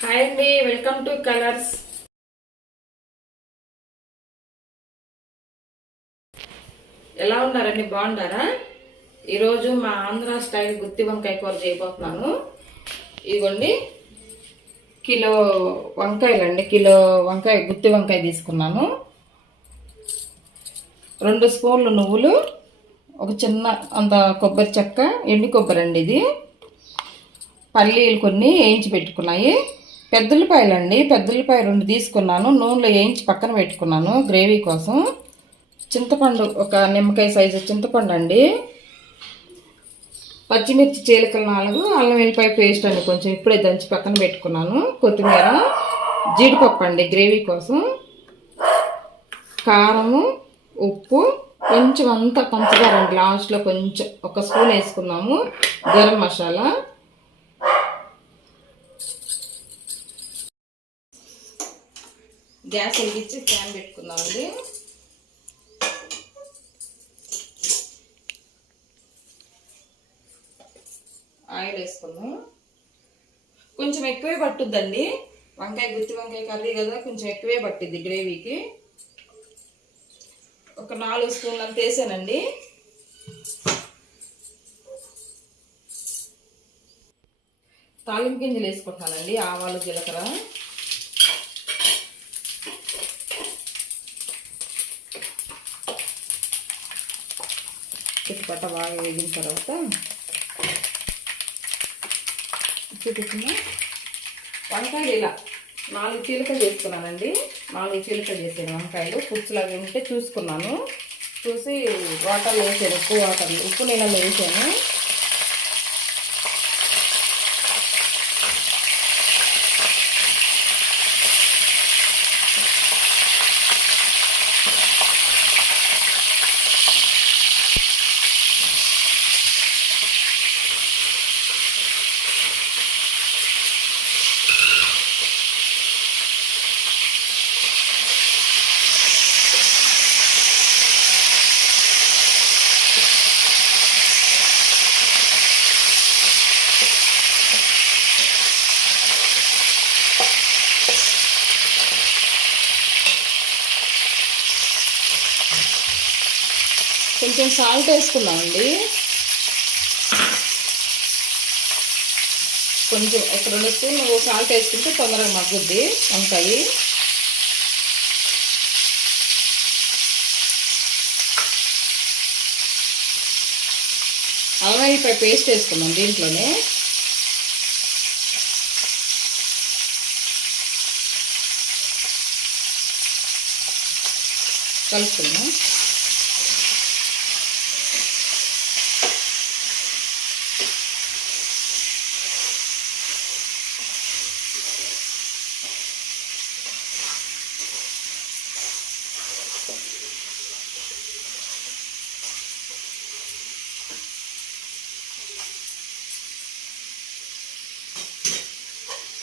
Hi అండి welcome to colours. ఎలా ఉన్నారండి? బాగున్నారా? ఈరోజు మా ఆంధ్ర స్టైల్ గుత్తి వంకాయ కూర చేయబోతున్నాను. ఇదిగోండి కిలో వంకాయలండి కిలో వంకాయ గుత్తి వంకాయ తీసుకున్నాను. రెండు స్పూన్లు నువ్వులు ఒక చిన్న అంత కొబ్బరి చెక్క ఎండు కొబ్బరి అండి ఇది. పల్లీలు కొన్ని వేయించి పెట్టుకున్నాయి. పెద్దలపాయలు అండి పెద్దలపాయ రెండు తీసుకున్నాను. నూనెలో వేయించి పక్కన పెట్టుకున్నాను గ్రేవీ కోసం. చింతపండు ఒక నిమ్మకాయ సైజు చింతపండు అండి. పచ్చిమిర్చి చీలకలు నాలుగు అల్లం వెల్లిపాయ పేస్ట్ అండి కొంచెం ఇప్పుడే దంచి పక్కన పెట్టుకున్నాను. కొత్తిమీర జీడిపప్పు అండి గ్రేవీ కోసం. కారము ఉప్పు కొంచెం అంతా పంచదార అండి. లాస్ట్లో కొంచెం ఒక స్పూన్ వేసుకున్నాము. గరం మసాలా. గ్యాస్ వెలిగించి ఫ్యాన్ పెట్టుకుందామండి. ఆయిల్ వేసుకుందాం. కొంచెం ఎక్కువే పట్టుద్దండి. వంకాయ గుత్తి వంకాయ కర్రీ కదా కొంచెం ఎక్కువే పట్టిద్ది గ్రేవీకి. ఒక నాలుగు స్పూన్లు అంత వేసానండి. తాలింపు గింజలు వేసుకుంటున్నానండి ఆవాలు జీలకర్ర. చుట్టుపట్ట బాగా వేగిన తర్వాత చూపించిన వంకాయలు ఇలా నాలుగు చీలికలు చేసుకున్నానండి. నాలుగు చీలికలు చేసాను వంకాయలు. పుచ్చులు అవి ఉంటే చూసుకున్నాను. చూసి వాటర్లో వేసాను. ఉప్పు వాటర్లో ఉప్పు నీళ్ళలో వేసాను. కొంచెం సాల్ట్ వేసుకున్నామండి కొంచెం ఒక రెండు స్పూన్లు సాల్ట్ వేసుకుంటే తొందరగా మగ్గుద్ది వంకాయ. ఇక్కడ పేస్ట్ వేసుకున్నాం దీంట్లోనే. కలుపుకున్నాం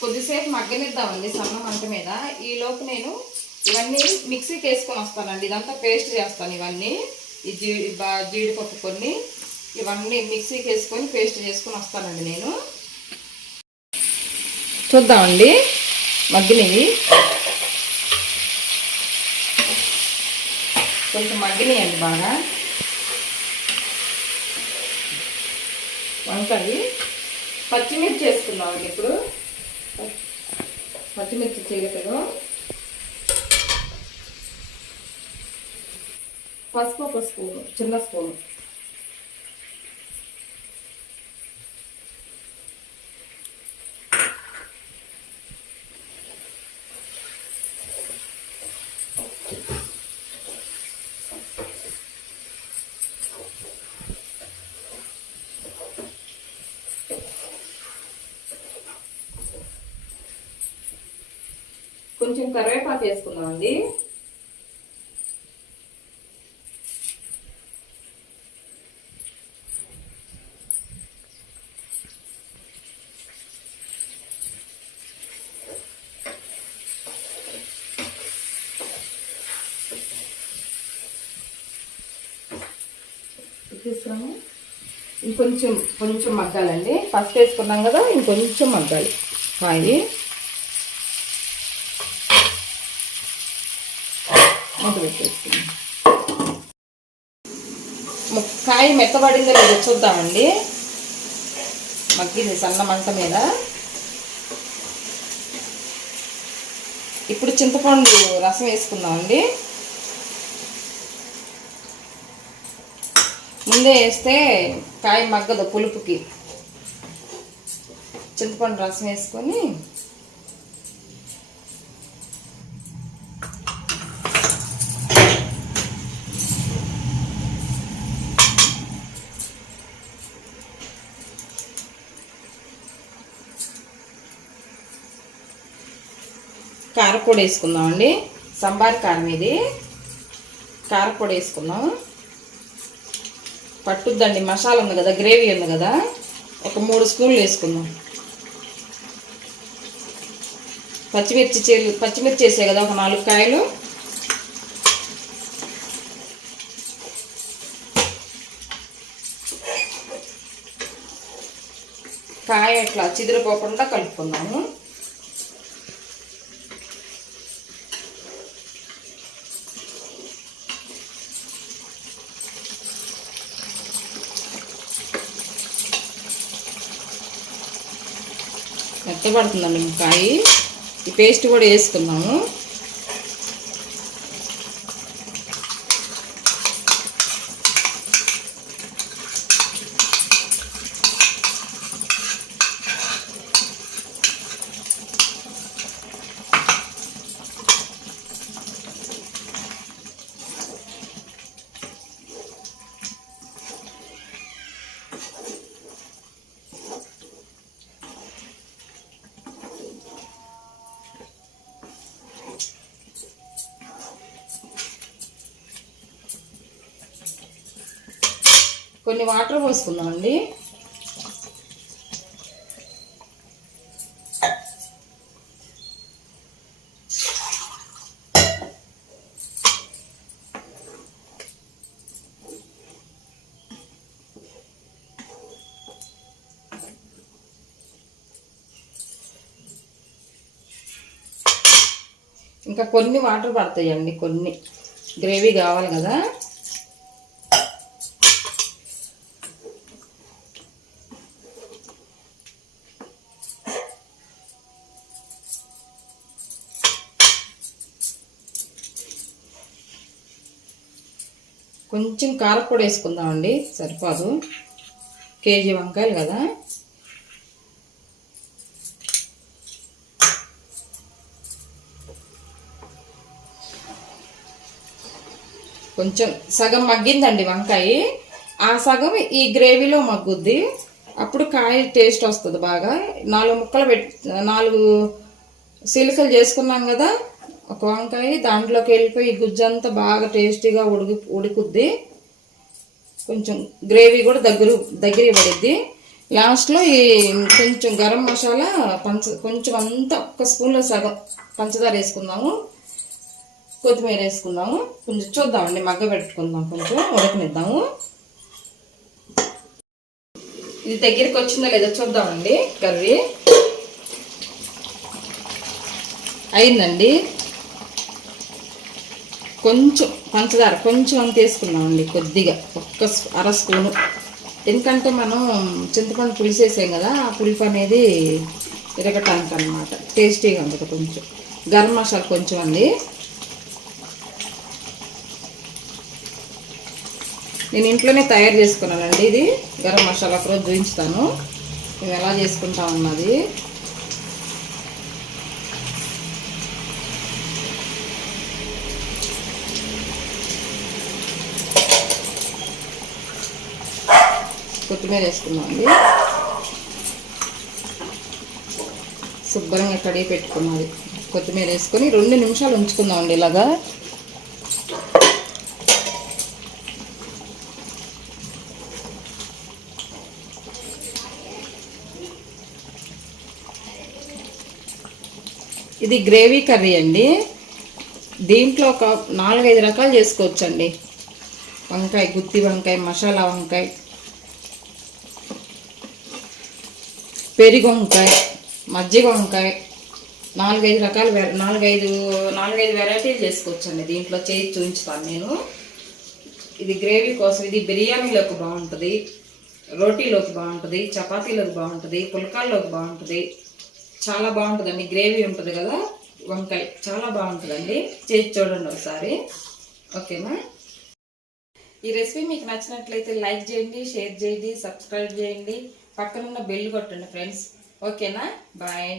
కొద్దిసేపు మగ్గనిద్దామండి సన్న మంట మీద. ఈ లోపు నేను ఇవన్నీ మిక్సీకి వేసుకొని వస్తానండి. ఇదంతా పేస్ట్ చేస్తాను ఇవన్నీ. ఈ జీ జీడిపప్పు కొన్ని. ఇవన్నీ మిక్సీకి వేసుకొని పేస్ట్ చేసుకొని వస్తానండి నేను. చూద్దామండి మగ్గినవి కొంచెం మగ్గినాయండి బాగా. వంకాయి. పచ్చిమిర్చి వేసుకుందామండి ఇప్పుడు. పచ్చిమిర్చి చీలికలు పసుపు ఒక స్పూను చిన్న స్పూను. కొంచెం కరివేపాకు వేసుకుందామండి. తీసుకురాము ఇంకొంచెం కొంచెం మగ్గాలండి. ఫస్ట్ వేసుకున్నాం కదా ఇంకొంచెం మగ్గాలి. మాయి మూత కాయ మెత్తబడిందో లేదో చూద్దామండి. మగ్గింది సన్న మంట మీద. ఇప్పుడు చింతపండు రసం వేసుకుందామండి. ముందే వేస్తే కాయ మగ్గదు పులుపుకి. చింతపండు రసం వేసుకొని కారపొడి వేసుకుందామండి. సంబార్ కారం ఇది. కారపొడి వేసుకుందాం పట్టుద్దండి మసాలా ఉంది కదా గ్రేవీ ఉంది కదా. ఒక మూడు స్పూన్లు వేసుకుందాం. పచ్చిమిర్చి చే- పచ్చిమిర్చి వేసే కదా ఒక నాలుగు కాయలు. కాయ ఇట్లా చిదిరిపోకుండా కలుపుకుందాము. మెత్తపడుతుందండి ముక్కాయ. ఈ పేస్ట్ కూడా వేసుకున్నాము కొన్ని వాటర్ పోసుకుందామండి. ఇంకా కొన్ని వాటర్ పడతాయండి కొన్ని. గ్రేవీ కావాలి కదా. కొంచెం కారపొడి వేసుకుందామండి సరిపోదు. కేజీ వంకాయలు కదా. కొంచెం సగం మగ్గిందండి వంకాయ. ఆ సగం ఈ గ్రేవీలో మగ్గుద్ది. అప్పుడు కాయ టేస్ట్ వస్తుంది బాగా. నాలుగు ముక్కలు పెట్ నాలుగు సిలికలు చేసుకున్నాం కదా. ఒక వంకాయ దాంట్లోకి వెళ్ళిపోయి ఈ గుజ్జంతా బాగా టేస్టీగా ఉడికి ఉడుకుద్ది. కొంచెం గ్రేవీ కూడా దగ్గర దగ్గర పడిద్ది లాస్ట్లో ఈ కొంచెం గరం మసాలా పంచ కొంచెం అంతా ఒక్క స్పూన్లో సగం పంచదార వేసుకుందాము. కొత్తిమీర వేసుకుందాము. కొంచెం చూద్దామండి మగ్గ పెట్టుకుందాం కొంచెం ఉడకనిద్దాము. ఇది దగ్గరికి వచ్చిందో లేదో చూద్దామండి కర్రీ. అయిందండి. కొంచెం పంచదార కొంచెం అంత వేసుకున్నామండి కొద్దిగా. ఒక్క అర స్పూను. ఎందుకంటే మనం చింతపండు పులుసు వేసాం కదా ఆ పులుపు అనేది ఇరగటానికి అనమాట టేస్టీగా ఉంటుంది కొంచెం. గరం మసాలా కొంచెం అండి. నేను ఇంట్లోనే తయారు చేసుకున్నానండి ఇది. గరం మసాలా ఒకరోజు చూపించుతాను మేము ఎలా చేసుకుంటామన్నది. కొత్తిమీర వేసుకుందాం అండి శుభ్రంగా కడిగి పెట్టుకున్నది కొత్తిమీర వేసుకొని రెండు నిమిషాలు ఉంచుకుందాం అండి ఇలాగా. ఇది గ్రేవీ కర్రీ అండి. దీంట్లో ఒక నాలుగైదు రకాలు చేసుకోవచ్చండి. వంకాయ గుత్తి వంకాయ మసాలా వంకాయ. పెరిగి వంకాయ మజ్జిగ వంకాయ నాలుగైదు రకాల నాలుగైదు నాలుగైదు వెరైటీలు చేసుకోవచ్చండి. దీంట్లో చేసి చూపించుతాను నేను. ఇది గ్రేవీ కోసం ఇది బిర్యానీలోకి బాగుంటుంది రోటీలోకి బాగుంటుంది చపాతీలోకి బాగుంటుంది పుల్కాల్లోకి బాగుంటుంది. చాలా బాగుంటుందండి. గ్రేవీ ఉంటుంది కదా వంకాయ చాలా బాగుంటుందండి. చేసి చూడండి ఒకసారి. ఓకేనా? ఈ రెసిపీ మీకు నచ్చినట్లయితే లైక్ చేయండి షేర్ చేయండి సబ్స్క్రైబ్ చేయండి. పక్కనున్న బెల్ కొట్టండి ఫ్రెండ్స్ ఓకేనా బాయ్